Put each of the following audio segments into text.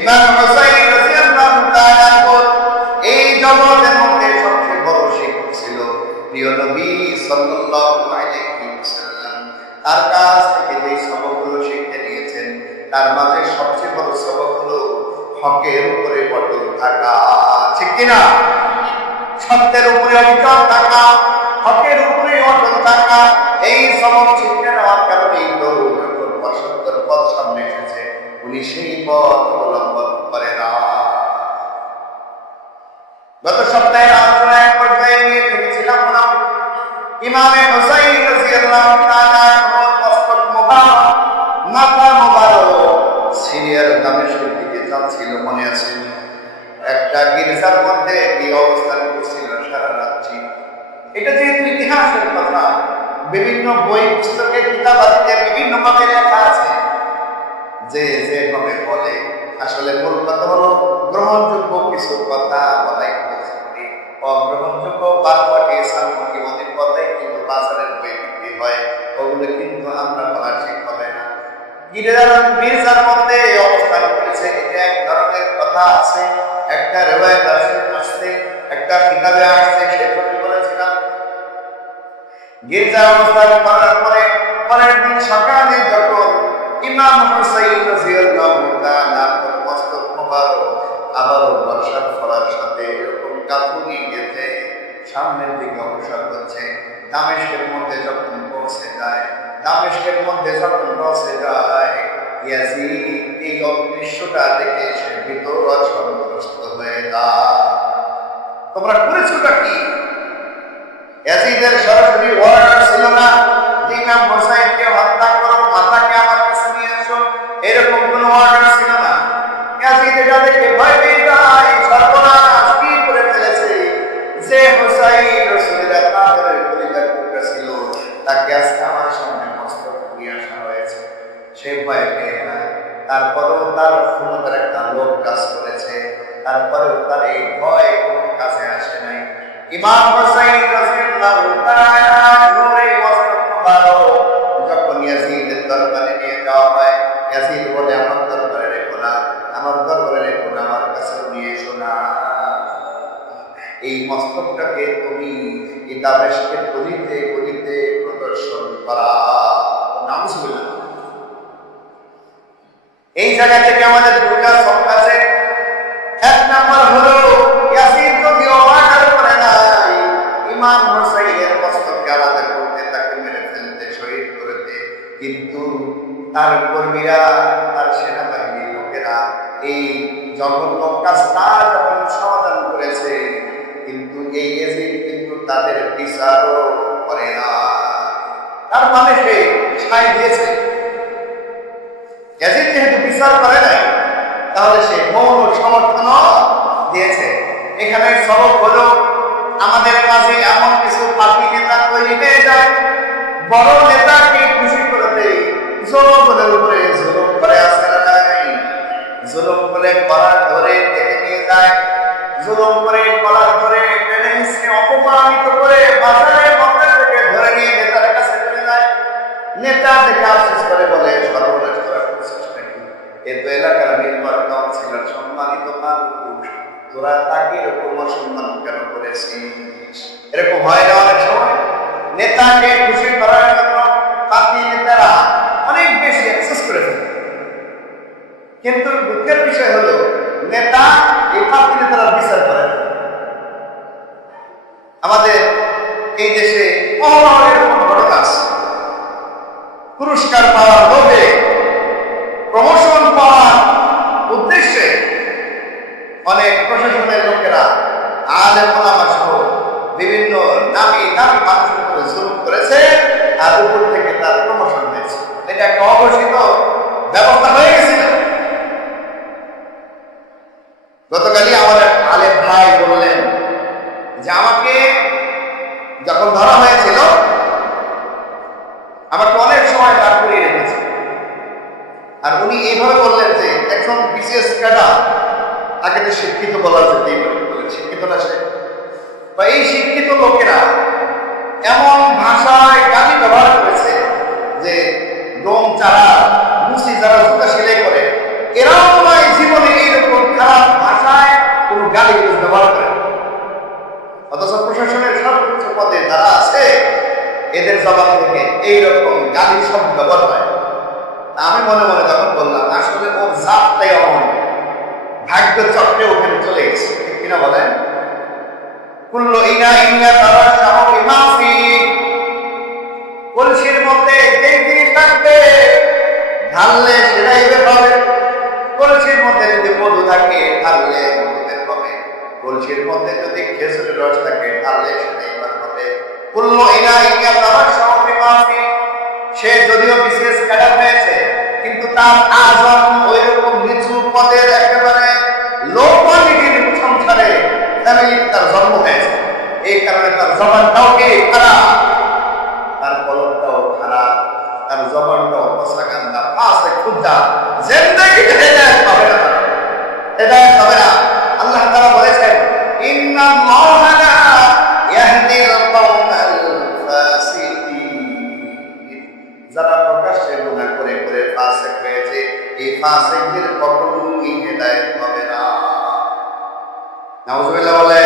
ইমাম হুসাইন রাদিয়াল্লাহু তাআলা এই জগতের মধ্যে সবচেয়ে বড় শিক্ষক ছিল প্রিয় নবী সাল্লাল্লাহু আলাইহি ওয়াসাল্লাম। তার কাছ থেকে যে সবকগুলো শিখতে নিয়েছেন তার মাঝে সবচেয়ে বড় সবক হলো হকের উপরে অটল থাকা। ঠিক কিনা? সত্যের উপরে অটল থাকা, হকের উপরে অটল থাকা। এই সবক শিখতে নেওয়ার কারণেই তো যখন অসত্যের পথ সামনে এসেছে উনি সেই পথ অবলম্বন করে না। গত সপ্তাহে আলোচনা এক পর্যায়ে নিয়ে থেকেছিলাম না ইমামে হুসাইন রাদিয়াল্লাহু তাআলা মস্তক মুবারক, মাথা মুবারক সিরিয়ার দামেস্কের দিকে যাচ্ছিল, মনে আছে? একটা গির্জার মধ্যে এই অবস্থান করছিল সারা রাত্রি। এটা যেহেতু ইতিহাসের কথা, বিভিন্ন বই পুস্তকে কিতাবাদিতে বিভিন্ন ভাবে লেখা আছে, যে যেভাবে বলে আসলে মূল কথা হলো গ্রহণযোগ্য কিছু কথা বলাই বলছি, অগ্রহণযোগ্য বাদবাকি সাংবাদিক অনেক কথাই কিন্তু বাজারের বই বিক্রি হয়, ওগুলো কিন্তু আমরা বলা ঠিক হবে না। গির্জার মধ্যে অবস্থান করেছে, এটা এক ধরনের কথা আছে, একটা রেওয়ায়েত আসছে, একটা কিতাবে আসছে, সেটা বলেছিলাম। গির্জা অবস্থান করার পরে পরের দিন সকালে যখন ইমাম হুসাইন রাদিয়াল্লাহু তাআলা মস্তক মুবারক আবার বর্ষার ফলার সাথে এরকম কাঁপুনি গেছে সামনের দিকে অগ্রসর হচ্ছে, দামেস্কের মধ্যে যখন পৌঁছে যায়, ইয়াজিদ এই দৃশ্যটা দেখে সে ভিতর সন্ত্রস্ত হয়ে যায়। তোমরা করেছোটা কি? ইয়াজিদের সরাসরি অর্ডার ছিল না যে ইমাম হুসাইনকে হত্যা করো, মাথাকে আমার কাছে নিয়ে আসো, এরকম কোনো অর্ডার ছিল না। ইয়াজিদ এটা দেখে ভয় পেয়ে যায়, সর্বনাশ কি করে ফেলেছে। যে হুসাইন রাসূলের আদরের পরিবার টুকরা ছিল, তাকে আজকে আমার সামনে মস্তক নিয়ে আসা হয়েছে। সে ভয় পেয়ে যায়। তারপরেও তার ক্ষমতার একটা লোক কাজ করেছে, তারপরেও তার এই ভয় কোনো কাজে আসে নাই। ইমাম হুসাইন রাদিয়াল্লাহু তাআলা ধরে মস্তক মুবারক যখন ইয়াজিদের দরবারে নিয়ে যাওয়া হয়, ইয়াজিদ বলে আমার দরবারে রেখো না, আমার দরবারে রেখো না, আমার কাছে নিয়ে এসো না। এই মস্তকটাকে তুমি এই দামেস্কের গলিতে গলিতে প্রদর্শন করা। নাউজুবিল্লাহ। এই জায়গা থেকে আমাদের দুটা সব আছে। এক নাম্বার হলো ইয়াজিদ যদিও অর্ডার করে নাই ইমাম হুসাইনের মস্তককে আলাদা করতে, তাকে মেরে ফেলতে, শহীদ করতে, কিন্তু তার কর্মীরা, তার সেনাবাহিনীর লোকেরা এই জঘন্য কাজটা যখন সমাধান করেছে, কিন্তু এই ইয়াজিদ কিন্তু তাদের বিচারও করে না। তার মানে সে সায় দিয়েছে। ইয়াজিদ যেহেতু বিচার করে নাই, তাহলে সে মৌন সমর্থন দিয়েছে। এখানে সবক হলো আমাদের মাঝে এমন কিছু পাপী নেতা তৈরি হয়ে যায়, বড় নেতাকে খুশি করতে জনগণের উপরে জুলুম করে আসে নাই, জুলুম করে কলার ধরে টেনে নিয়ে যায়, জুলুম করে কলার ধরে টেনে হিসে অপমানিত করে বাজারের মধ্যে থেকে ধরে নিয়ে নেতার কাছে চলে যায়। নেতা থেকে আফসোস করে বলে, সর্বনাশ করা করছিস নাকি? এ তো এলাকার মেম্বার কাউন্সিলর, সম্মানিত মানুষ, তোরা তাকে এরকম অসম্মান কেন করেছিস? এরকম হয় না অনেক সময়? নেতাকে খুশি করার জন্য পাতি নেতারা অনেক বেশি অ্যাক্সেস করে ফেলে, কিন্তু দুঃখের বিষয় হলো নেতা এই পাতি নেতারা বিচার করে না। আমাদের এই দেশে এরকম ঘটনা আছে, পুরস্কার পাওয়ার লোভে, প্রমোশন পাওয়ার উদ্দেশ্যে অনেক প্রশাসনের লোকেরা, আলেম ওলামা সহ বিভিন্ন দামি দামি মানুষের উপরে জুলুম করেছে, আর উপর থেকে তার প্রমোশন হয়েছে। এটা একটা অঘোষিত ব্যবস্থা হয়ে গেছিল। গতকালই আমার এক আলেম ভাই বললেন যে আমাকে যখন ধরা হয়েছিল আমাকে অনেক সময় দাঁড় করিয়ে রেখেছে, আর উনি এইভাবে বললেন যে একজন বিশেষ ক্যাডার, তাকে তো শিক্ষিত বলা যেতেই পারে, শিক্ষিত না সে, বা এই শিক্ষিত লোকেরা এমন ভাষায় গালি ব্যবহার করেছে যে ডোম চারা, মুসি যারা জুতা সেলাই করে, এরাও নয় জীবনে এই ভাগ্য চক্রে ওখানে চলে গেছে, ঠিক কিনা বলেন? কুল্লু ইনা ইনা তারা সামগ্রী মাফি, কলসির মধ্যে যে জিনিস থাকবে ঢাললে সেটাই বের হবে। কলসির মধ্যে যদি মধু থাকে ঢাললে মধু বের হবে, কলসির মধ্যে যদি খেজুরের রস থাকে ঢাললে সেটাই বের হবে। কুল্লু ইনা ইনা তারা সামগ্রী মাফি, সে যদিও বিশেষ ক্যাডার হয়েছে কিন্তু তার আজম ওই রকম নিচু পদের একেবারে লো কোয়ালিটির সংসারে ফ্যামিলিতে তার জন্ম হয়েছে। এই কারণে তার জবানটাও কি খারাপ, তার কলমটাও খারাপ, তার জবানটাও পসাগান্দা ফাসে খুদা, জিন্দেগিতে হেদায়েত পাবে না, হেদায়েত হবে না। আল্লাহ তাআলা বলেছেন ইন্নাল্লাহা লা ইয়াহদিল কওমাল ফাসিকিন, যারা প্রকাশ্যে গুনাহ করে করে ফাসিক হয়েছে এই ফাসিকদের কখনোই হেদায়েত হবে না। নাউজুবিল্লাহ বলে।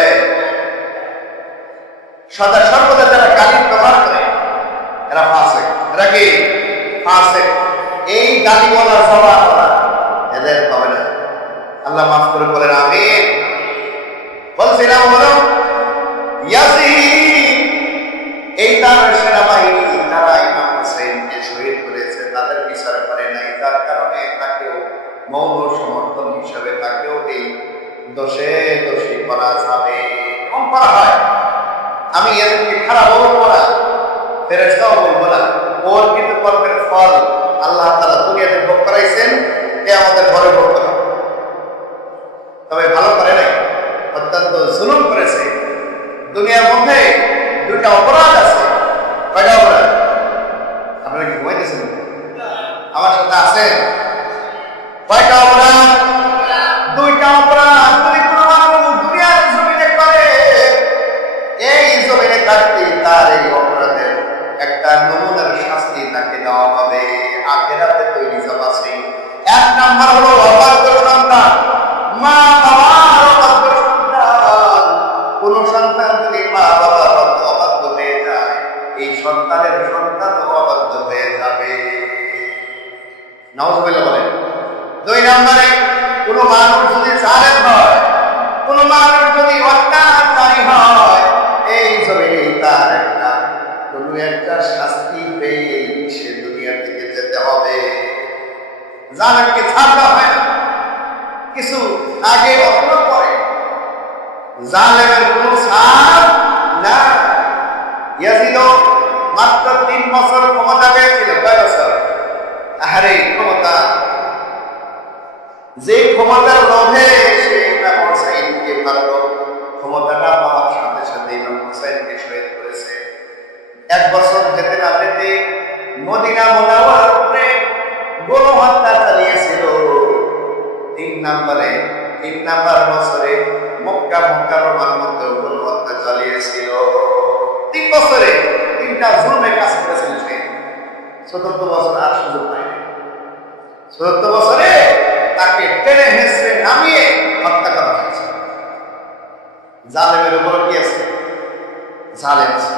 সদা সর্বদা যারা গালি ব্যবহার করে এরা ফাসিক, এরা কি ফাসিক। এই গালি বলার জবান বলা এদের হবে না। আল্লাহ মাফ করে বলেন আমিন। বলছিলাম হলো ইয়াজিদ, এই তার সেনাবাহিনী তারা ইমাম হোসেনকে শহীদ করেছে, তাদের বিচার করে নাই, তার কারণে তাকেও মৌন সমর্থন হিসাবে তাকেও এই দোষে দোষী করা যাবে, কম করা হয়। আমি এদেরকে খারাপ বলবো না, ফেরেশতাও বলবো না, ওর কিন্তু কর্মের ফল আল্লাহ তাআলা দুনিয়াতে ভোগ করাইছেন, এ আমাদের ঘরে ভোগ করা। তবে ভালো করে নাই, অত্যন্ত জুলুম করেছে। দুনিয়ার মধ্যে দুইটা অপরাধ আছে। কয়টা অপরাধ? আপনারা কি ঘুমাইতেছেন? আমার সাথে আছে। কয়টা অপরাধ? দুইটা অপরাধ। যদি কোনো মানুষ দুনিয়ার জমিনে করে, এই জমিনে থাকতে তার এই অপরাধের একটা নমুনার শাস্তি তাকে দেওয়া হবে, আখিরাতে তৈরি সব আছে। এক নাম্বার হলো অবাধ্য সন্তান, মা বাবার অবাধ্য সন্তান। কোন সন্তান যদি মা বাবার অবাধ্য হয়ে যায়, এই সন্তানের সন্তান অবাধ্য হয়ে যাবে। নাউজুবিল্লাহ বলেন। দুই নম্বরে কোন মানুষ যদি জালেম হয়, কোন মানুষ যদি অত্যাচারী হয়, এই জমিনে তার একটা কোন একটা শাস্তি পেয়ে সে দুনিয়া থেকে যেতে হবে। জালেমকে ছাড়তে হয় না, কিছু আগে অথবা পরে জালেমের কোন ছাড় না। ইয়াজিদ মাত্র 3 বছর ক্ষমতা পেয়েছিল। কয় বছর? আরে ক্ষমতা, যে ক্ষমতার লোভে সে ইমাম হোসেনকে মারল, ক্ষমতাটা পাওয়ার সাথে সাথে ইমাম হোসেনকে শহীদ করেছে। 1 বছর যেতে না যেতে মদিনা মুনাওয়ারার উপরে গণহত্যা চালিয়েছিল। 3 নাম্বার বছরে মক্কা মুকাররমার মধ্যে গণহত্যা চালিয়েছিল। 3 বছরে 3টা জুলুমের কাজ করেছিল সে। চতুর্থ বছর আর সুযোগ পায়নি। চতুর্থ বছরে তাকে টেনে হেসড়ে নামিয়ে হত্যা করা হয়েছে। জালেমের উপর কি আছে? জালেম আছে।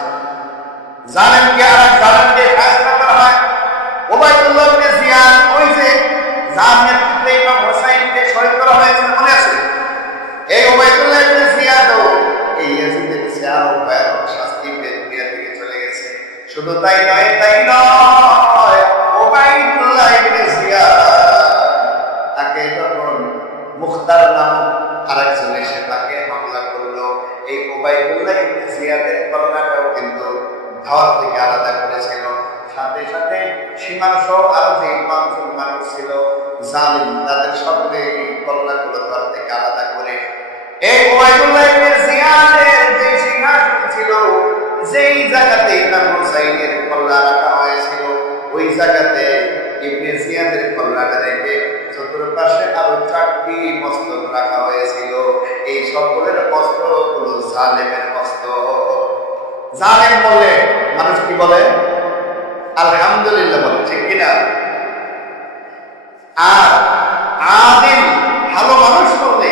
জালেমকে আর এক জালেমকে ফায়সালা করা হয়। ওবায়দুল্লাহ ইবনে জিয়াদ, ওই যে যার নেতৃত্বে ইমাম হোসেনকে শহীদ করা হয়েছিল, মনে আছে? এই ওবায়দুল্লাহ ইবনে জিয়াদও এই ইয়াজিদের চেয়ারও ভয়ানক শাস্তি পেয়ে দুনিয়া থেকে চলে গেছে। শুধু তাই নয়, ওবায়দুল্লাহ ইবনে জিয়াদ তাকে যখন মুখতার নামক আরেকজন এসে তাকে হামলা করলো, এই ওবায়দুল্লাহ ইবনে জিয়াদের কল্যাণটাও কিন্তু ধাওয়াত থেকে আলাদা করেছিল। সাথে সাথে সীমাসহ আরো যে 5 জন মানুষ ছিল জালিম, তাদের সকলে কল্যাণগুলো ঘর থেকে আলাদা করে এই ওবায়দুল্লাহ ইবনে জিয়াদের যে সিংহাসন ছিল, যেই জায়গাতে ইমাম হোসেনের কল্যাণ রাখা হয়েছিল, ওই জায়গাতে ইবনে জিয়াদের কল্যাণটা রেখে চতুর্পাশে আরো 4টি মস্তক রাখা হয়েছিল। এই সকলের মস্তকগুলো জালেমের মস্তক। জালেম বলে মানুষ কি বলে? আলহামদুলিল্লাহ বলে, ঠিক কিনা? আর আদিল ভালো মানুষ বললে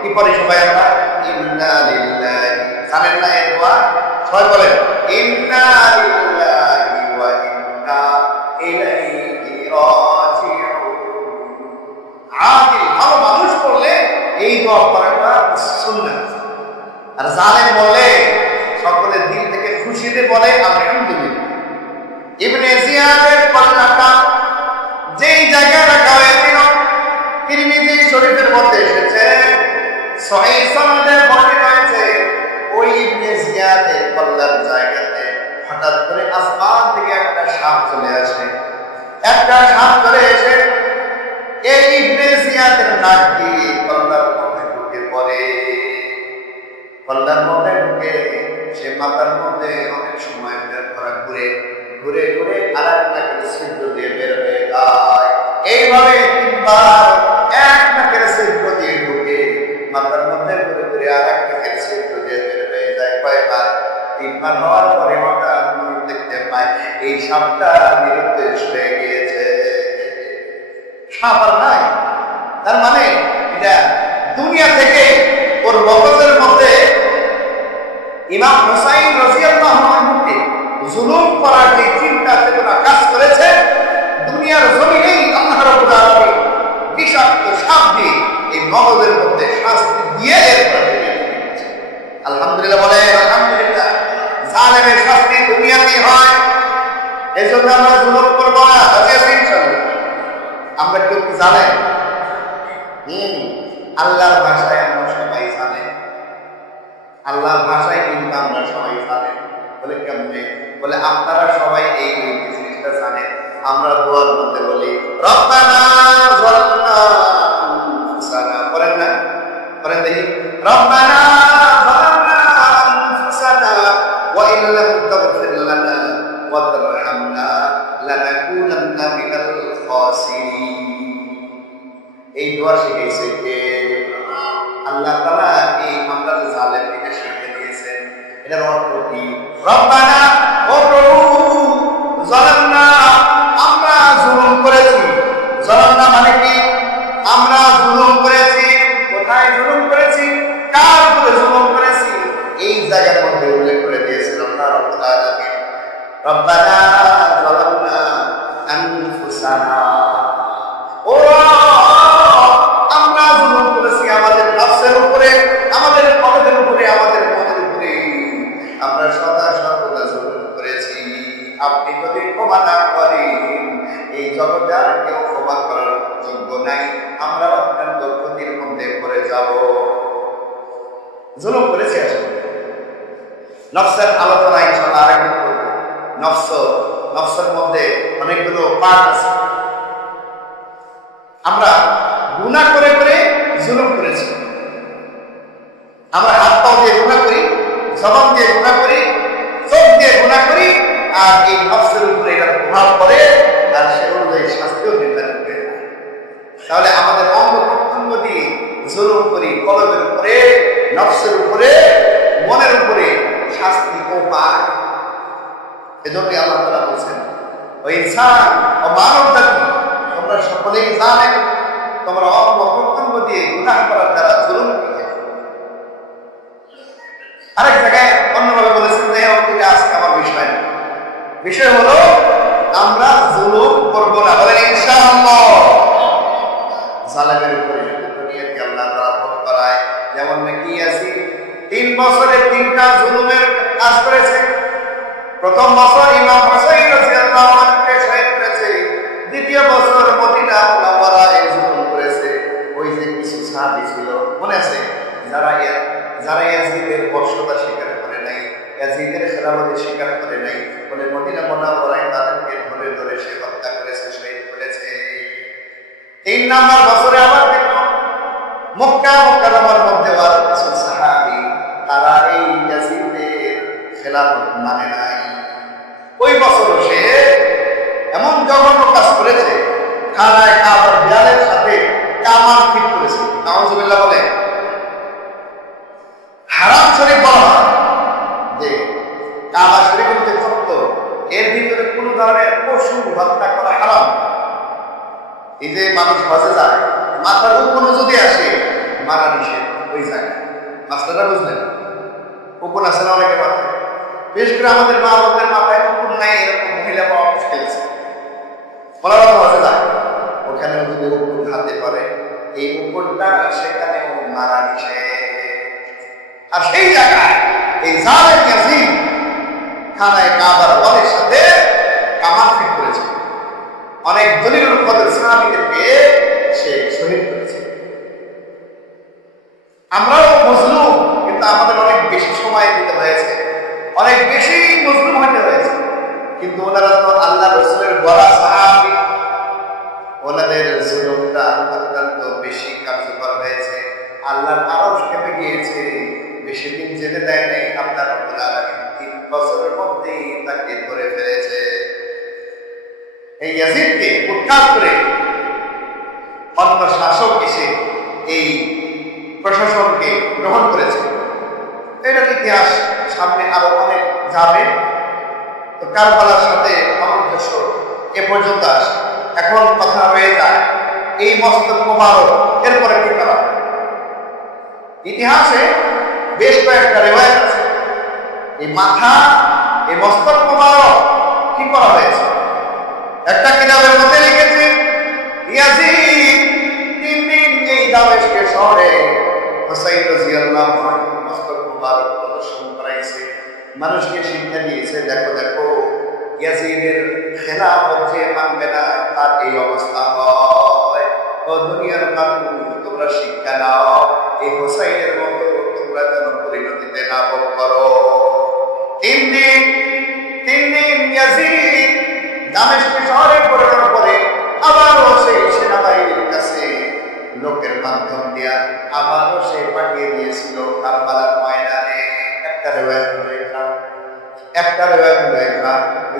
কি পরে সবাই আমরা ইন্না লিল্লাহি, জানেন না এই দোয়া? সবাই বলেন ইন্না লিল্লাহি ওয়া ইন্না ইলাইহি রাজিউন। আদিল ভালো মানুষ বললে এই দোয়া করাটা সুন্নাত। আর জালেম বলে সকলের দিল থেকে খুশিতে বলে আলহামদুলিল্লাহ। ইবনে জিয়াদের পাল্লাটা যেই জায়গায় রাখা হয়েছিল তিরমিজি শরীফের মধ্যে এসেছে, সহিহ সনদে বর্ণিত হয়েছে, ওই ইবনে জিয়াদের পাল্লার জায়গাতে হঠাৎ করে আসমান থেকে একটা সাপ চলে আসে। একটা সাপ চলে এসে এই ইবনে জিয়াদের নাক দিয়ে পাল্লার মধ্যে ঢুকে পড়ে। পাল্লার মধ্যে ঢুকে সে মাথার মধ্যে অনেক সময় বের করা ঘুরে ঘুরে ঘুরে আর একটা ছিদ্র দিয়ে বের হয়ে যায়। এইভাবে তিনবার এক নাকের ছিদ্র দিয়ে ঢুকে মাথার মধ্যে ঘুরে ঘুরে আর এক নাকের ছিদ্র দিয়ে বের হয়ে যায়। কয়বার? তিনবার হওয়ার পরে হঠাৎ দেখতে পায় এই সাপটা নিরুদ্দেশ হয়ে গিয়েছে। সাপ আর নাই। তার মানে এটা দুনিয়া থেকে ওর মগজের মধ্যে ইমাম হুসাইন রাদিয়াল্লাহু আনহুকে জুলুম করার যে চিন্তা চেতনা কাজ করেছে, দুনিয়ার জমিনেই আল্লাহ রাব্বুল আলামিন বিষাক্ত সাপ দিয়ে এই মগজের মধ্যে শাস্তি দিয়ে এরপরে আলহামদুলিল্লাহ বলে আলহামদুলিল্লাহ। জালেমের শাস্তি দুনিয়াতেই হয়, এই জন্য আমরা জুলুম করবো না। ইনশাআল্লাহ আমরা কেউ কি জানেন? আল্লাহর ভাষায় আমরা সবাই জানেন, আল্লাহর ভাষায় কিন্তু আমরা সবাই জানেন। বলে কেমনে? বলে আপনারা সবাই এই জিনিসটা জানেন। আমরা দোয়ার মধ্যে বলি রব্বানা যালামনা আনফুসানা, করেন না? করেন দেখি, রব্বানা যালামনা আনফুসানা ওয়া ইন লাম তাগফির লানা ওয়া তারহামনা লানাকুনান্না মিনাল খাসিরিন। এই দোয়া শিখেছে কে? আল্লাহ তাআলা এই আমরা যে জালেম এটা শিখিয়ে দিয়েছেন। এটার অর্থ কি? রব্বানা, ও প্রভু, যালামনা, আমরা জুলুম করেছি। যালামনা মানে কি? আমরা জুলুম করেছি। কোথায় জুলুম করেছি? কার উপরে জুলুম করেছি? এই জায়গার মধ্যে উল্লেখ করে দিয়েছেন আল্লাহ রাব্বুল আলামিন। রব্বানা যালামনা আনফুসানা, ও আমরা জুলুম করেছি আমাদের নফসের উপরে, আমাদের মনের উপরে, আমাদের মনের উপরে আমরা সদা সর্বদা জুলুম করেছি। আপনি যদি ক্ষমা না করেন এই জগতে আর কেউ ক্ষমা করার যোগ্য নাই। আমরা অত্যন্ত ক্ষতির মধ্যে পড়ে যাব। জুলুম করেছি আসলে। নফসের আলোচনা ইনশাআল্লাহ আরেকদিন করব। নফসের মধ্যে অনেকগুলো পার্ট আছে। আমরা গুনাহ করে করে জুলুম করেছি। আমরা হাত পা দিয়ে গুনাহ করি, জবান দিয়ে গুনাহ করি, চোখ দিয়ে গুনাহ করি, আর এই নফসের উপরে এটা প্রভাব পড়ে আর সে অনুযায়ী শাস্তিও নির্ধারণ করে। তাহলে আমাদের অঙ্গ প্রত্যঙ্গ দিয়ে জুলুম করি, কলবের উপরে, নফসের উপরে, মনের উপরে শাস্তি ও পায়। এজন্য আল্লাহ তাআলা বলেন, ও ইনসান ও মানব জাতি, তোমরা সকলেই জানেন তোমরা অঙ্গ প্রত্যঙ্গ দিয়ে গুনাহ করার দ্বারা জুলুম করেছে। আরেক জায়গায় অন্যভাবে বলেছেন যে এটা আজকে আমার বিষয় না। বিষয় হলো আমরা জুলুম করব না। বলেন ইনশাআল্লাহ। জালেমের উপরে যদি দুনিয়াতে আল্লাহ তাআলা ভোগ করায়, যেমন নাকি ইয়াসিন 3 বছরে 3টা জুলুমের কাজ করেছে। প্রথম বছর ইমাম হুসাইন রাদিয়াল্লাহু আনহুকে শহীদ করেছে। দ্বিতীয় বছর মদিনা মুনাওয়ারায় জুলুম করেছে। ওই যে কিছু সাহাবী ছিল মনে আছে, যারা ইয়াজিদের বর্ষতা স্বীকার করে নাই, ইয়াজিদের খেলাফতি স্বীকার করে নাই, বলে মদিনা মুনাওয়ারায় তাদেরকে ধরে ধরে সে হত্যা করেছে, শহীদ করেছে। 3 নম্বর বছরে আবার দেখো মক্কা মুকাররমার মধ্যে আর কিছু সাহাবী তারা এই ইয়াজিদের খেলাফত মানে নাই। ওই বছর সে এমন জঘন্য কাজ করেছে, খানায় কাবার দেয়ালের সাথে কামান ফিট করেছে। নাউজুবিল্লাহ বলে। হারাম শরীফ বলা হয় যে কাবা শরীফের যে চত্বর, এর ভিতরে কোনো ধরনের পশু হত্যা করা হারাম। এই যে মানুষ হজে যায়, মাথার উপরে যদি আসে মারা নিষেধ ওই জায়গায়। মাসলাটা বুঝলেন? উপর আসে না অনেকের মাথায়, বিশেষ করে আমাদের মা বাবাদের মাথায় উপর নাই, এরকম মহিলা পাওয়া মুশকিল আছে। বলা হজে যায়, ওখানে যদি উপর হাতে পারে এই উপরটা সেখানে মারা নিষেধ। আর সেই জায়গায় এই জালেম ইয়াজিদ খানায় কাবার ওয়ালের সাথে কামান ফিট করেছে, অনেক দলিলুল কদর সাহাবীদেরকে সে শহীদ করেছে। আমরাও মজলুম, কিন্তু আমাদের অনেক বেশি সময় দিতে হয়েছে, অনেক বেশি মজলুম হতে হয়েছে। কিন্তু ওনারা তো আল্লাহ রাসূলের গড়া সাহাবী, ওনাদের জুলুমটা অত্যন্ত বেশি কার্যকর হয়েছে। আল্লাহর আরশ কেঁপে গিয়েছে, বেশি দিন যেতে দেয় নাই। আল্লাহ রাব্বুল আলামিন 3 বছরের মধ্যেই তাকে ধরে ফেলেছে। এই ইয়াজিদকে উৎখাত করে অন্য শাসক এসে এই প্রশাসনকে গ্রহণ করেছে। এটার ইতিহাস সামনে আরো অনেক যাবে। তো কারবালার সাথে সামঞ্জস্য এ পর্যন্ত আসে। এখন কথা হয়ে যায় এই মস্তক মোবারক এরপরে কি করা হয়। ইতিহাসে বেশ কয়েকটা রিওয়ায়াত আছে এই মাথা, এই মস্তক মোবারক কি করা হয়েছে। একটা কিতাবের মধ্যে লিখেছে ইয়াজিদ 3 দিন এই দামেস্ক শহরে হুসাইন রাদিয়াল্লাহু আনহু মস্তক মোবারক প্রদর্শন করাইছে, মানুষকে শিক্ষা দিয়েছে, দেখো দেখো ইয়াজিদের খেলাফত যে মানবে না তার এই অবস্থা হয়। ও দুনিয়ার মানুষ, তোমরা শিক্ষা নাও, এই হুসাইনের মতো তোমরা যেন পরিণতিতে না ভোগ করো। 3 দিন ইয়াজিদ দামেস্ক শহরে পড়ানোর পরে আবারও সেই সেনাবাহিনীর কাছে লোকের মাধ্যম দিয়া আবারও সে পাঠিয়ে দিয়েছিল কারবালার ময়দানে। একটা রিওয়ায়াত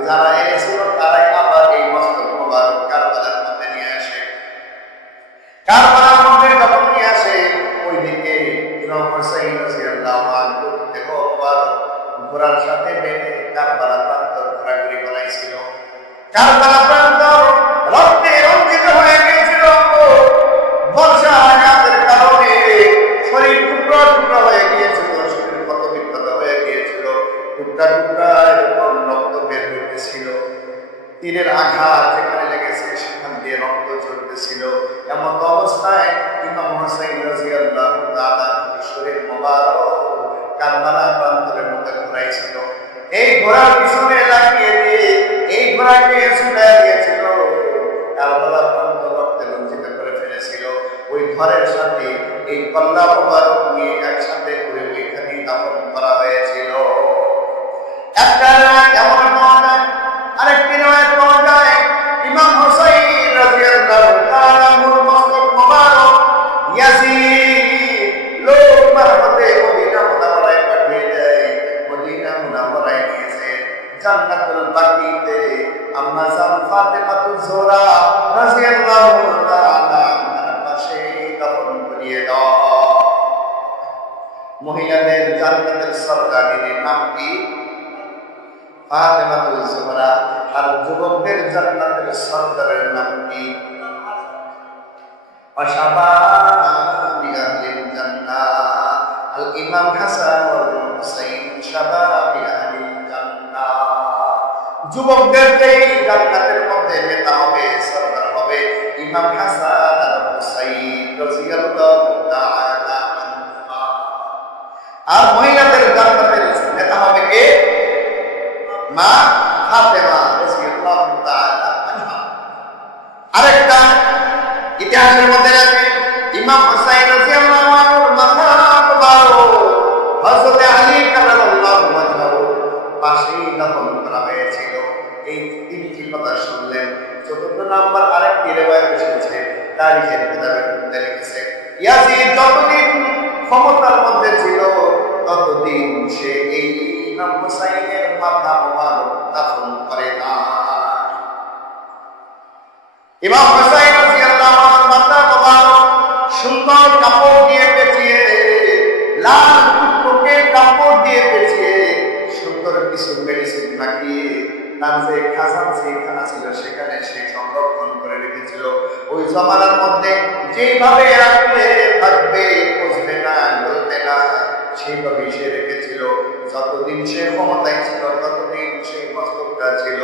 যারা এনেছিল তারাই আবার এই মস্তক মোবারক কারবালার মধ্যে নিয়ে আসে। কারবালার মধ্যে যখন নিয়ে আসে, ওইদিকে ইমাম হুসাইন রাদিয়াল্লাহু আনহু দেহ মোবারক ঘোড়ার সাথে বেঁধে কারবালা প্রান্তর ঘোরাঘুরি করাইছিল। কারবালা প্রান্তর রক্তে রঞ্জিত হয়ে গিয়েছিল। বর্ষা আঘাতের কারণে শরীর টুকরা টুকরা হয়ে গিয়েছিল, শরীর ক্ষত বিক্ষত হয়ে গিয়েছিল, টুকরা টুকরা এরকম রক্ত বের হইতেছিল। তীরের আঘাত যেখানে লেগেছে সেখান দিয়ে রক্ত ঝরতেছিল। এমন অবস্থায় ইমাম হুসাইন রাদিয়াল্লাহু তাআলা শরীর মোবারক কারবালা প্রান্তরের মধ্যে ঘুরাইছিল। এই ঘোড়ার পিছনে লাগিয়ে দিয়ে এই ঘোড়াকে ছুটাই দিয়েছিল, কারবালা প্রান্তর রক্তে রঞ্জিত করে ফেলেছিল। ওই ঘরের সাথে এই কল্লা মোবারক নিয়ে একসাথে করে ওইখানেই দাফন করা হয়েছিল। একটা রাত এমন পাওয়া যায়, আরেকটি রাত পাওয়া যায় ইমাম হুসাইন রাদিয়াল্লাহু তাআলা মস্তক মোবারক ইয়াজিদ লোক মারফতে মদিনা মুনাওয়ারায় পাঠিয়ে দেয়। মদিনা মুনাওয়ারায় নিয়েছে জান্নাতুল বাকিতে আম্মা জান ফাতেমাতুজ জোহরা রাদিয়াল্লাহু তাআলা আনহার পাশে দাফন করিয়ে দাও। মহিলাদের জান্নাতের সরদারিনীর নাম কি? ফাতেমাতুজ জোহরা। আর যুবকদের জান্নাতের সরদারের নাম কি? আশাবাবি আহলিল জান্নাহ। আল ইমাম হাসান ওয়াল হুসাইন শাবাবি আহলিল জান্নাহ। যুবকদের এই জান্নাতের মধ্যে নেতা হবে, সরদার হবে ইমাম হাসান আর হুসাইন রাদিয়াল্লাহু তাআলা আনহুমা। আর মহিলাদের জান্নাতের নেতা হবে কে? মা ফাতেমা রাদিয়াল্লাহু তাআলা আনহা। আরেকটা ইতিহাসের মধ্যে আছে ইমাম হুসাইন রাদিয়াল্লাহু আনহুর মাথা মুবারক হযরত আলী কারামাল্লাহু ওয়াজহাহু পাশেই দাফন করা হয়েছিল। এই তিনটি কথা শুনলেন। ৪র্থ নাম্বার আরেকটি রিওয়ায়াত এসেছে, তারিখের কিতাবের মধ্যে লিখেছে ইয়াজিদ যতদিন ক্ষমতার মধ্যে ছিল ততদিন সে এই ইমাম হুসাইনের মাথা মুবারক দাফন করে না। ইমাম হুসাইন রাদিয়াল্লাহু আনহু মাথা মুবারক সুন্দর কাপড় দিয়ে পেঁচিয়ে, লাল টুকটুকে কাপড় দিয়ে পেঁচিয়ে, সুন্দর কিছু মেডিসিন মাখিয়ে তার যে খাজানা ছিল সেখানে সে সংরক্ষণ করে রেখেছিল। ওই জমানার মধ্যে যেভাবে রাখলে থাকবে, বুঝবে না, বলবে না, সেইভাবেই সে রেখেছিল। যতদিন সে ক্ষমতায় ছিল ততদিন সেই মস্তকটা ছিল।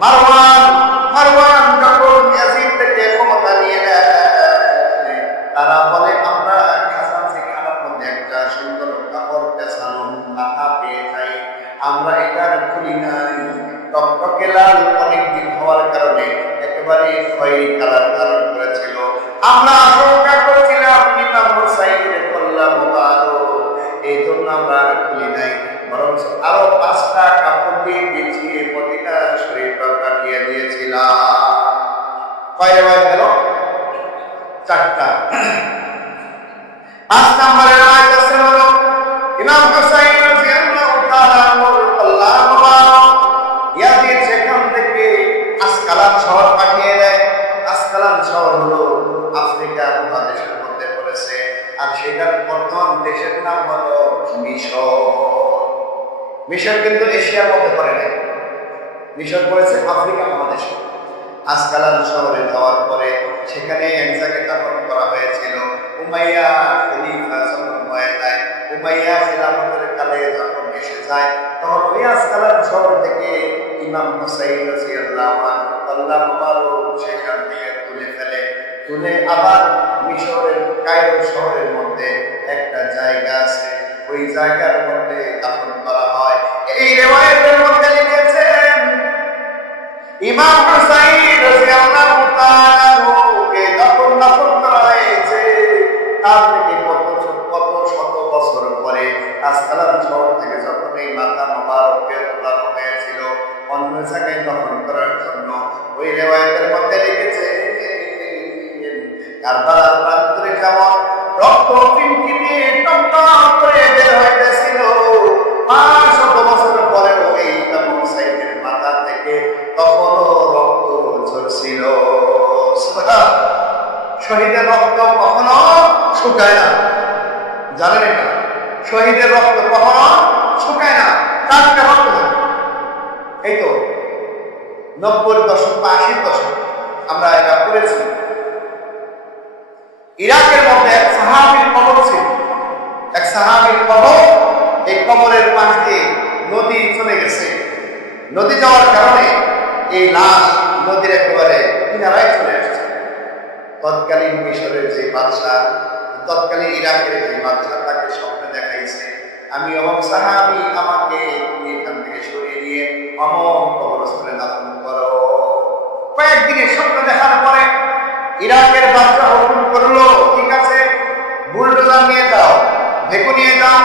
মারওয়ান যখন ইয়াজিদ থেকে ক্ষমতা নিয়ে নেয়, তারা বলে আমরা খাজানা পাঁচ নম্বরের আয়াত আছে হলো ইমাম হুসাইন রাদিয়াল্লাহু তাআলা আল্লাহ মুবারক ইয়াজিদ সেখান থেকে আসকালান শহর পাঠিয়ে দেয়। আসকালান শহর হলো আফ্রিকা মহাদেশের মধ্যে পড়েছে, আর সেটার বর্তমান দেশের নাম হলো মিশর। মিশর কিন্তু এশিয়ার মধ্যে পড়ে নাই, মিশর পড়েছে আফ্রিকা মহাদেশে। আসকালান শহরে যাওয়ার পরে সেখানে এক জায়গায় দাফন করা হয়েছিল। উমাইয়া খলিফা যখন হয়ে যায়, উমাইয়া খিলাফতের কালে যখন এসে যায়, তখন ওই আসকালান শহর থেকে ইমাম হুসাইন রাদিয়াল্লাহু আনহু আল্লাহ মুবারক সেখান থেকে তুলে ফেলে, তুলে আবার মিশরের কায়রো শহরের মধ্যে একটা জায়গা আছে, ওই জায়গার মধ্যে দাফন করা হয়। এই রিওয়ায়াতের মধ্যে লিখেছেন ইমাম হুসাইন রাদিয়াল্লাহু তাআলা কে যখন দাফন করা হয়েছে তার থেকে কত শত বছর পরে আসকালান শহর থেকে যখন এই মাথা মোবারককে তোলানো হয়েছিল অন্য জায়গায় দাফন করার জন্য, ওই রিওয়ায়াতের মধ্যে লিখেছে কারবালার প্রান্তরে যেমন রক্ত টিমটিমে টমটম করে বের হইতেছিল, 500 বছর পরে ওই ইমাম হুসাইনের মাথা থেকে তখনও রক্ত ঝরছিল। সুবহানাল্লাহ। শহীদের রক্ত কখনো শুকায় না, জানেন এটা? শহীদের রক্ত কখনো শুকায় না, টাটকা রক্ত থাকে। এই তো 90-র দশক বা 80-র দশক আমরা এটা পড়েছি। ইরাকের মধ্যে এক সাহাবীর কবর ছিল, এক সাহাবীর কবর। এই কবরের পাশ দিয়ে নদী চলে গেছে, নদী যাওয়ার কারণে এই লাশ নদীর একেবারে কিনারায় চলে আসছে। তৎকালীন মিশরের যে বাদশাহ, তৎকালীন ইরাকের যে বাদশাহ, তাকে স্বপ্নে দেখাইছে আমি অমুক সাহাবী, আমাকে এখান থেকে সরিয়ে নিয়ে অমুক কবরস্থানে দাফন করো। কয়েকদিনের স্বপ্ন দেখার পরে ইরাকের বাদশাহ হুকুম করলো, ঠিক আছে, বুলডোজার নিয়ে যাও, ভেকু নিয়ে যাও,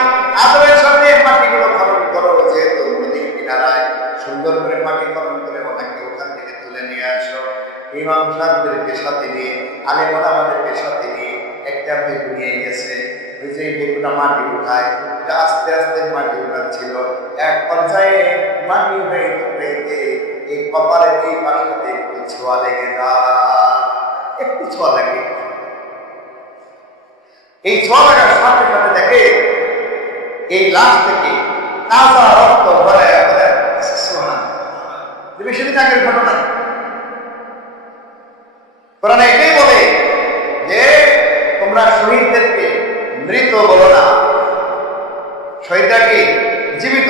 আদরের সাথে মাটিগুলো খনন করো, যেহেতু নদীর কিনারায় সুন্দর করে মাটি খনন করে ওনাকে ওখান থেকে তুলে নিয়ে আসো। ইমাম সাহেবদেরকে সাথে নিয়ে, আলেম ওলামাদেরকে সাথে নিয়ে একটা ভেকু নিয়ে গেছে। ওই যে ভেকুটা মাটি উঠায়, এটা আস্তে আস্তে মাটি উঠাচ্ছিল। এক পর্যায়ে মাটি উঠাইতে উঠাইতে এই কপালের এই পাশটাতে একটু ছোঁয়া লেগে যায়, একটু ছোঁয়া লাগে। এই ছোঁয়া লাগার সাথে সাথে দেখে এই লাশ থেকে তাজা রক্ত বেশি দিন আগের ঘটনা। কোরআনে এটাই বলে যে তোমরা শহীদদেরকে মৃত বলো না, শহীদরা কি জীবিত।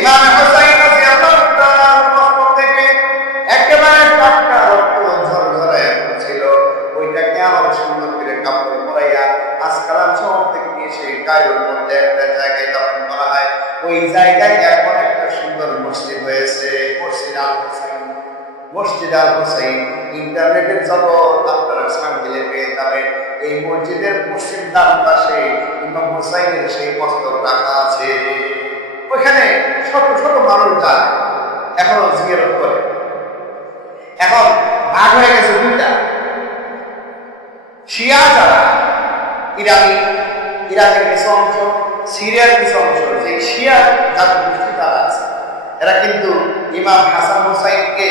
ইমাম হুসাইন রাদিয়াল্লাহু তাআলার পক্ষ থেকে একেবারে টাটকা রক্ত ঝরঝরে ছিল, ওইটাকে আমার সুন্দর করে কাপড় পরাইয়া আসকালান শহর থেকে নিয়ে এসে কায়রোর মধ্যে একটা জায়গায় দাফন করা হয়। ওই জায়গায় এখন একটা সুন্দর মসজিদ হয়েছে, মসজিদ আল হুসাইন। মসজিদ আল হুসাইন ইন্টারনেটের জগৎ আপনারা সামনে পেয়ে যাবেন। এই মসজিদের পশ্চিম ডান পাশে ইমাম হুসাইনের সেই মস্তক রাখা আছে। ওইখানে শত শত মানুষ যায়, এখনো জিয়ারত করে। এখন ভাগ হয়ে গেছে দুইটা, শিয়া যারা ইরানি, ইরাকের কিছু অংশ, সিরিয়ার কিছু অংশ, যে শিয়া জাতিগোষ্ঠী তারা আছে, এরা কিন্তু ইমাম হাসান হুসাইনকে,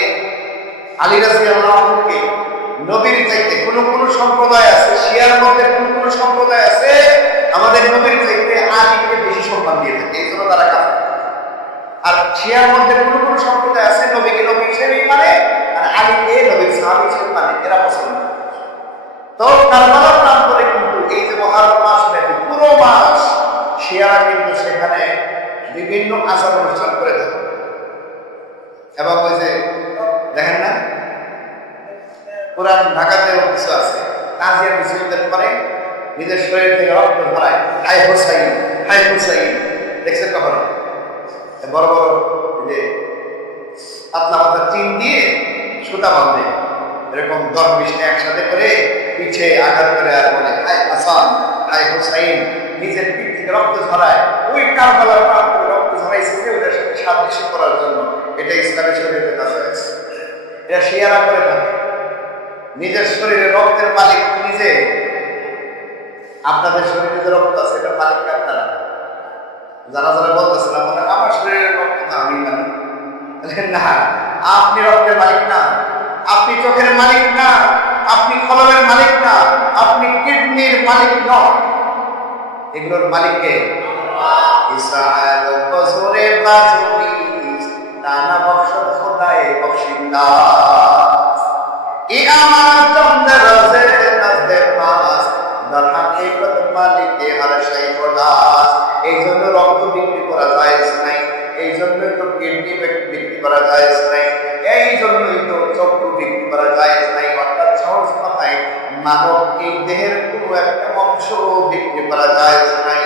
আলী রাদিয়াল্লাহু আনহুকে নবীর চাইতে কোন কোন সম্প্রদায় আছে, শিয়ার মধ্যে কোন কোন সম্প্রদায় আছে আমাদের নবীর চাইতে আলীকে বেশি সম্মান দিয়ে থাকে, এই জন্য তারা কাফের। আর শিয়ার মধ্যে কোন কোন সম্প্রদায় আছে নবীকে নবী হিসেবেই মানে, আর আলীকে নবীর সাহাবী হিসেবে মানে, এরা মুসলমান। তো কারবালার প্রান্তরে কিন্তু এই যে মুহররম মাস ব্যাপী পুরো মাস শিয়ারা কিন্তু সেখানে বিভিন্ন আচার অনুষ্ঠান করে থাকে। এবং ওই যে দেখেন না, পুরান ঢাকাতেও কিছু আছে, তাজিয়া মিছিলদের পরে নিজের শরীর থেকে রক্ত ধরায়, হাই হুসাইন, হাই হুসাইন। দেখছেন কখনো? বড় বড় যে পাতলা পাতলা টিন দিয়ে সুতা বাঁধে, এরকম 10-20টা একসাথে করে পিঠে আঘাত করে আর বলে হাই হাসান, হাই হুসাইন। নিজের পিঠ থেকে রক্ত ঝরায়, ওই কারবালার প্রান্তরে রক্ত ঝরাইছে ওদের সাথে সাদৃশ্য করার জন্য। এটা ইসলামের শরীয়তে কাজ হয়েছে, এটা শিয়ারা করে থাকে। নিজের শরীরে রক্তের মালিক নিজে, আপনাদের শরীরে যে রক্ত আছে এটা মালিক আপনারা। যারা যারা বলতেছেন আপনারা আমার শরীরের রক্ত তো আমি মালিক, না, আপনি রক্তের মালিক না, আপনি চোখের মালিক না, আপনি কলমের মালিক না, আপনি কিডনির মালিক নন। এগুলোর মালিককে ইসরায়েল বছরে বাজুনি নানা বখশত খোদায়ে বখশিন্দা ই আমার চন্দ্র রোজে নাজদে পাস দর হাকিকত মালিকে হর শাই খোদাস। এই জন্য রক্ত বিক্রি করা জায়েজ নাই, এই জন্যই তো কিডনি বিক্রি করা জায়েজ নাই, এই জন্যই তো চক্ষু বিক্রি করা জায়েজ নাই। অর্থাৎ সহজ কথায় মানব এই দেহের কোনো একটা অংশ বিক্রি করা জায়েজ নাই।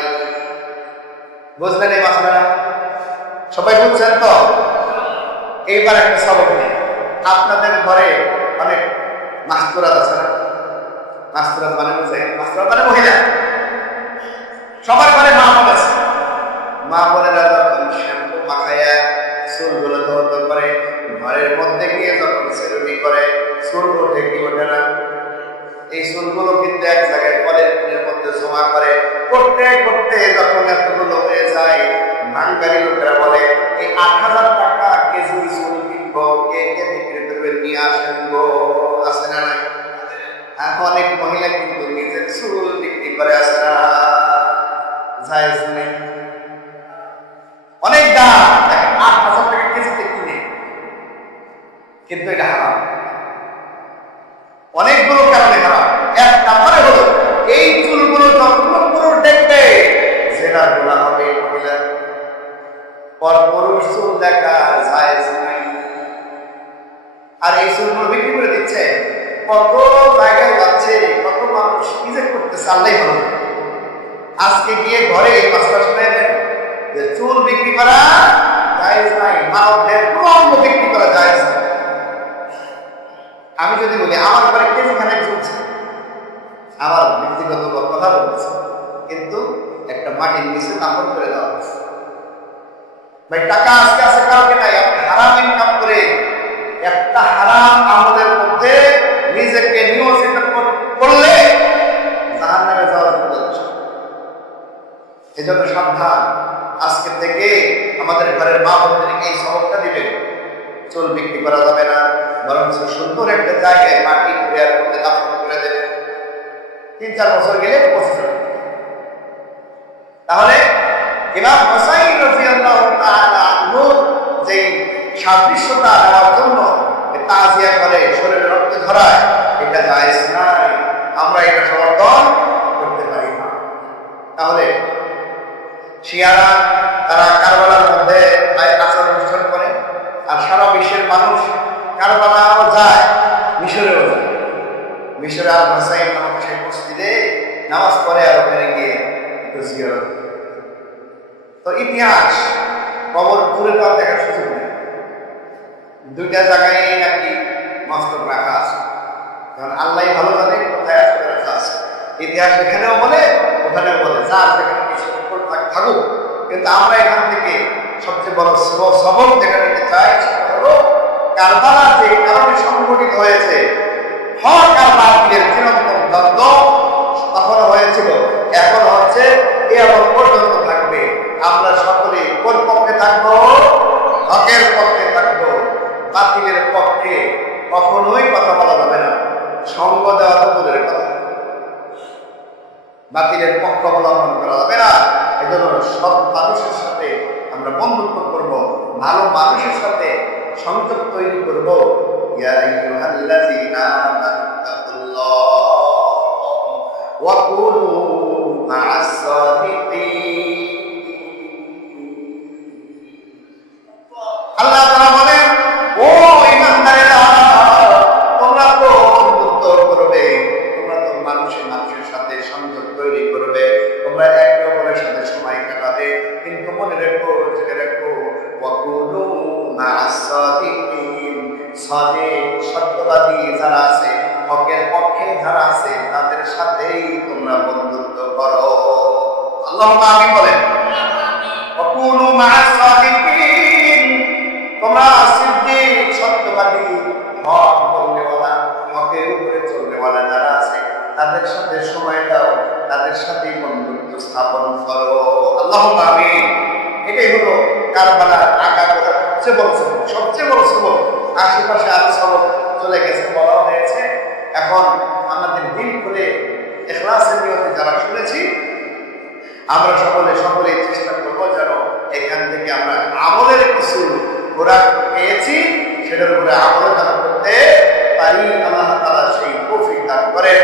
বুঝলেন এই মাসলা? সবাই বুঝছেন তো? এইবার একটা সবক নেই। আপনাদের ঘরে অনেক মাস্তুরাত আছে না? মাস্তুরাত মানে বুঝে? মাস্তুরাত মানে মহিলা। সবার ঘরে মা বোন আছে। মা বোনেরা যখন শ্যাম্পু মাখাইয়া চুলগুলো ধরতে করে, ঘরের মধ্যে গিয়ে যখন সেলুনি করে, চুল ওঠে কি ওঠে না? এই চুলগুলো কিন্তু এক জায়গায় পলিথিনের মধ্যে জমা করে, করতে করতে যখন এতগুলো হয়ে যায়, ভাঙকারী লোকেরা বলে এই ৮,০০০ টাকা কেজি চুল কিনবো, কে কে বিক্রি করবে নিয়ে আসেন গো। আছে না নাই? অনেক মহিলা কিন্তু নিজের চুল বিক্রি করে, আছে না? জায়েজ নেই, অনেক দাম, ৮,০০০ টাকা কেজিতে কিনে, কিন্তু এটা হারাম। অনেকগুলো কারণে হারাম। এক নম্বরে হলো এই চুলগুলো যখন পুরুষ দেখবে সেটা গুণা হবে। মহিলা পর পুরুষ চুল দেখা জায়েজ নাই। আর এই চুলগুলো বিক্রি করে দিচ্ছে, কত জায়গায় যাচ্ছে, কত মানুষ নিজে করতেছে, আল্লাহ ভালো। আজকে গিয়ে ঘরে এই মাসটা শুনে দেন যে চুল বিক্রি করা জায়েজ নাই, মানবদের কোনো অঙ্গ বিক্রি করা জায়েজ নাই। আমি যদি বলি আমার ঘরে কেজিখানে চলছে, আমার ব্যক্তিগত কথা বলছে, কিন্তু একটা মাটির নিচে দাফন করে দেওয়া হচ্ছে। ভাই টাকা আজকে আছে কালকে নাই, আপনি হারাম ইনকাম করে একটা হারাম আমাদের মধ্যে নিজেকে নিয়োজিত করলে জাহান্নামে যাওয়ার জন্য যথেষ্ট। এই জন্য সাবধান, আজকে থেকে আমাদের ঘরের মা বোনদেরকে এই সবকটা দিবেন। চুল বিক্রি করা যাবে না, বরং সুন্দর একটা জায়গায় মাটি কুড়িয়ার মধ্যে দাফন করে দেবে। ৩-৪ বছর গেলে পৌঁছে যাবে। তাহলে ইমাম হুসাইন রাদিয়াল্লাহু তাআলা আনহু যে সাদৃশ্যতা দেওয়ার জন্য তাজিয়া করে, শরীরে রক্ত ঝরায়, এটা জায়েজ নাই, আমরা এটা সমর্থন করতে পারি না। তাহলে শিয়ারা তারা কারবালার মধ্যে আচার অনুষ্ঠান করে, আর সারা বিশ্বের মানুষ কারবালাও যায়, মিশরেও যায়। মিশরে আল হুসাইন নামক সেই মসজিদে নামাজ পড়ে, আর ওখানে গিয়ে একটু জিয়ারত করে। তো ইতিহাস কবর ঘুরে তো দেখার সুযোগ নেই, দুইটা জায়গায় নাকি মস্তক রাখা আছে, কারণ আল্লাহ ভালো জানে কোথায় আসলে রাখা আছে। ইতিহাস এখানেও বলে ওখানেও বলে, যার যেখানে কিছু থাকুক, কিন্তু আমরা এখান থেকে সবচেয়ে বড় সবক যেটা নিতে চাই সেটা হলো কারবালা যে কারণে সংগঠিত হয়েছে, হক আর বাতিলের চিরন্তন দ্বন্দ্ব তখন হয়েছিল, এখন হচ্ছে এমন পর্যন্ত থাকবে। আমরা সকলে কোন পক্ষে থাকবো? হকের পক্ষে থাকবো। বাতিলের পক্ষে কখনোই কথা বলা যাবে না, সঙ্গ দেওয়া তো দূরের কথা, বাতিলের পক্ষ অবলম্বন করা যাবে না। এই জন্য সব মানুষের সাথে আমরা বন্ধুত্ব করব, ভালো মানুষের সাথে সংযোগ তৈরি করব। ইয়া আইয়ুহাল্লাযীনা আমানু তাকুল্লাহ ওয়া কুনু মা'আস সাদিকিন। আল্লাহ তাআলা বলেন, ও ঈমানদারেরা, তোমরা তো বন্ধুত্ব করবে, তোমরা তো মানুষের সাথে সংযোগ তৈরি করবে, তোমরা একে অপরের সাথে সময় কাটাবে, কিন্তু মনে রেখো, জেনে রেখো, ওয়া কুনু মা'আস সাদিকিন, সাদিক সত্যবাদী যারা আছে, হকের পক্ষে যারা আছে, তাদের সাথেই তোমরা বন্ধুত্ব করো। আল্লাহুম্মা আমিন বলেন। ওয়া কুনু মা'আস সাদিকিন, তোমরা সিদ্দিক সত্যবাদী, হক বলনেওয়ালা, হকের উপরে চলনেওয়ালা যারা আছে, তাদের সাথে সময় দাও, তাদের তাদের সাথে বন্ধুত্ব স্থাপন করো। আল্লাহুম্মা আমিন। এটাই হলো কারবালার আগা করার সবচেয়ে বড় সবক, সবচেয়ে বড় সবক। আশেপাশে আরো সবক চলে গেছে, বলা হয়েছে। এখন আমাদের দিন করে ইখলাসের নিয়তে যারা শুনেছি, আমরা সকলেই চেষ্টা করবো যেন এখান থেকে আমরা আমলের কিছু খোরাক পেয়েছি, সেটার উপরে আমল যেন করতে পারি। আল্লাহ তাআলা সেই তৌফিক দান করেন।